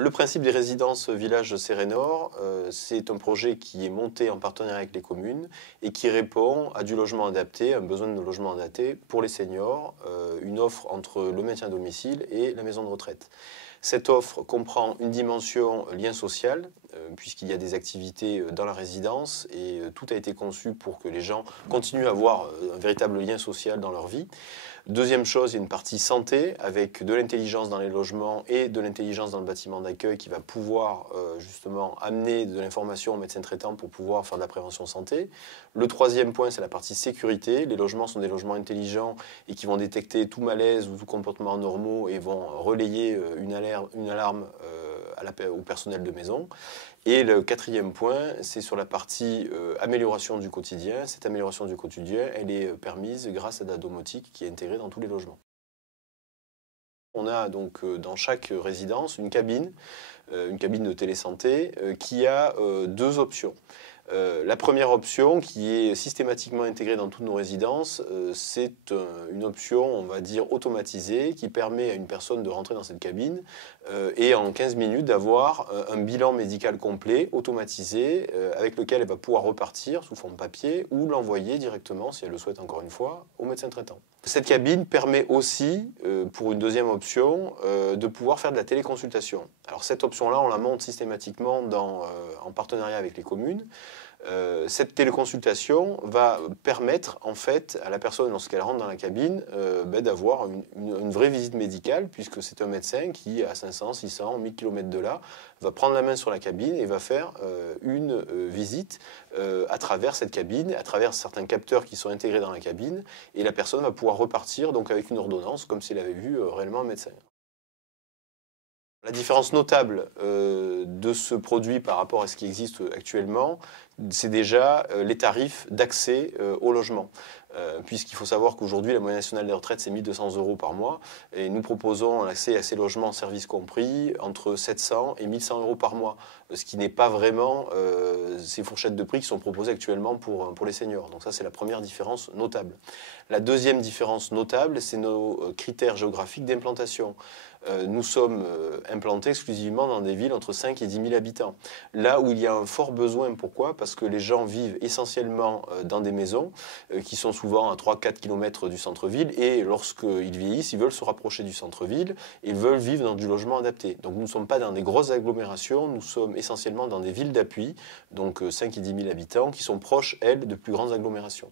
Le principe des résidences Village Sérénor, c'est un projet qui est monté en partenariat avec les communes et qui répond à du logement adapté, un besoin de logement adapté pour les seniors, une offre entre le maintien à domicile et la maison de retraite. Cette offre comprend une dimension lien social, puisqu'il y a des activités dans la résidence et tout a été conçu pour que les gens continuent à avoir un véritable lien social dans leur vie. Deuxième chose, il y a une partie santé avec de l'intelligence dans les logements et de l'intelligence dans le bâtiment d'accueil qui va pouvoir justement amener de l'information au médecin traitant pour pouvoir faire de la prévention santé. Le troisième point, c'est la partie sécurité. Les logements sont des logements intelligents et qui vont détecter tout malaise ou tout comportement normaux et vont relayer une alarme au personnel de maison. Et le quatrième point, c'est sur la partie amélioration du quotidien. Cette amélioration du quotidien, elle est permise grâce à de la domotique qui est intégrée dans tous les logements. On a donc dans chaque résidence une cabine de télésanté qui a deux options. La première option, qui est systématiquement intégrée dans toutes nos résidences, c'est une option, on va dire, automatisée, qui permet à une personne de rentrer dans cette cabine et en 15 minutes d'avoir un bilan médical complet, automatisé, avec lequel elle va pouvoir repartir sous forme papier ou l'envoyer directement, si elle le souhaite encore une fois, au médecin traitant. Cette cabine permet aussi, pour une deuxième option, de pouvoir faire de la téléconsultation. Alors cette option-là, on la monte systématiquement en partenariat avec les communes. Cette téléconsultation va permettre en fait à la personne lorsqu'elle rentre dans la cabine d'avoir une vraie visite médicale puisque c'est un médecin qui à 500, 600, 1000 km de là va prendre la main sur la cabine et va faire une visite à travers cette cabine, à travers certains capteurs qui sont intégrés dans la cabine et la personne va pouvoir repartir donc avec une ordonnance comme si elle avait vu réellement un médecin. La différence notable de ce produit par rapport à ce qui existe actuellement, c'est déjà les tarifs d'accès au logement. Puisqu'il faut savoir qu'aujourd'hui, la moyenne nationale des retraites, c'est 1 200 € par mois. Et nous proposons un accès à ces logements, services compris, entre 700 et 1 100 € par mois. Ce qui n'est pas vraiment ces fourchettes de prix qui sont proposées actuellement pour les seniors. Donc ça, c'est la première différence notable. La deuxième différence notable, c'est nos critères géographiques d'implantation. Nous sommes implantés exclusivement dans des villes entre 5 et 10 000 habitants. Là où il y a un fort besoin, pourquoi? Parce que les gens vivent essentiellement dans des maisons qui sont souvent à 3-4 km du centre-ville et lorsqu'ils vieillissent, ils veulent se rapprocher du centre-ville et veulent vivre dans du logement adapté. Donc nous ne sommes pas dans des grosses agglomérations, nous sommes essentiellement dans des villes d'appui, donc 5 et 10 000 habitants, qui sont proches, elles, de plus grandes agglomérations.